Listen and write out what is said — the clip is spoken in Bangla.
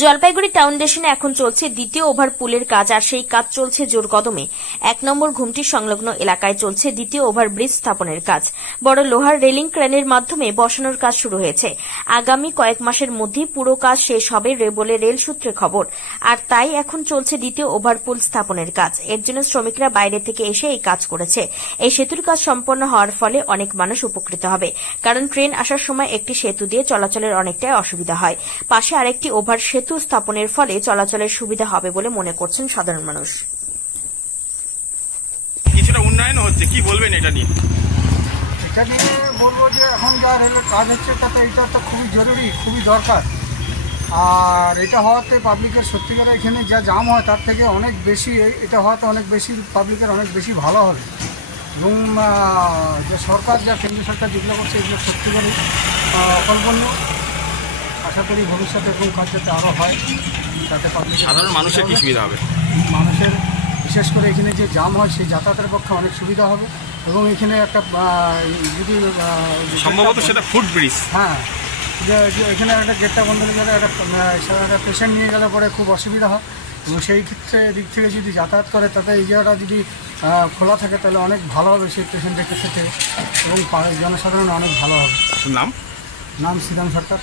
জলপাইগুড়ি টাউন স্টেশনে এখন চলছে দ্বিতীয় ওভার পুলের কাজ, আর সেই কাজ চলছে জোর কদমে। 1 নম্বর ঘুমটি সংলগ্ন এলাকায় চলছে দ্বিতীয় ওভার ব্রিজ স্থাপনের কাজ। বড় লোহার রেলিং ক্রেনের মাধ্যমে বসানোর কাজ শুরু হয়েছে। আগামী কয়েক মাসের মধ্যেই পুরো কাজ শেষ হবে বলে রেল সূত্রে খবর। আর তাই এখন চলছে দ্বিতীয় ওভার পুল স্থাপনের কাজ। এর জন্য শ্রমিকরা বাইরে থেকে এসে এই কাজ করেছে। এই সেতুর কাজ সম্পন্ন হওয়ার ফলে অনেক মানুষ উপকৃত হবে, কারণ ট্রেন আসার সময় একটি সেতু দিয়ে চলাচলের অনেকটাই অসুবিধা হয়। পাশে আরেকটি ওভার সেতু স্থাপনের ফলে চলাচলের সুবিধা হবে বলে মনে করছেন সাধারণ মানুষ। কিছুটা উন্নয়ন হচ্ছে, কি বলবেন এটা নিয়ে? এটা নিয়ে বলবো যে এখন যা রেলের কাজ হচ্ছে তাতে এটা তো খুবই জরুরি, খুবই দরকার। আর এটা হওয়াতে পাবলিকের সত্যিকারে এখানে যা জাম হয় তার থেকে অনেক বেশি, এটা হওয়াতে অনেক বেশি পাবলিকের অনেক বেশি ভালো হবে। এবং যে সরকার, যা কেন্দ্র সরকার যেগুলো করছে এগুলো সত্যিকারে অকল্পনীয়। আশা করি ভবিষ্যতে এরকম কাজ যাতে আরও হয়, তাতে পাবলিক সাধারণ মানুষের কি সুবিধা হবে? মানুষের বিশেষ করে এখানে যে জাম হয় সেই যাতায়াতের পক্ষে অনেক সুবিধা হবে। এবং এখানে একটা যদি সম্ভবত সেটা ফুট ব্রিজ, হ্যাঁ, যে এখানে একটা গেটটা বন্ধ হয়ে গেলে একটা পেশেন্ট নিয়ে গেলে পরে খুব অসুবিধা হয়। এবং সেই ক্ষেত্রে দিক থেকে যদি যাতায়াত করে তাতে এই জায়গাটা যদি খোলা থাকে তাহলে অনেক ভালো হবে সেই পেশেন্টের ক্ষেত্রে, এবং জনসাধারণ অনেক ভালো হবে। নাম শ্রীরাম সরকার।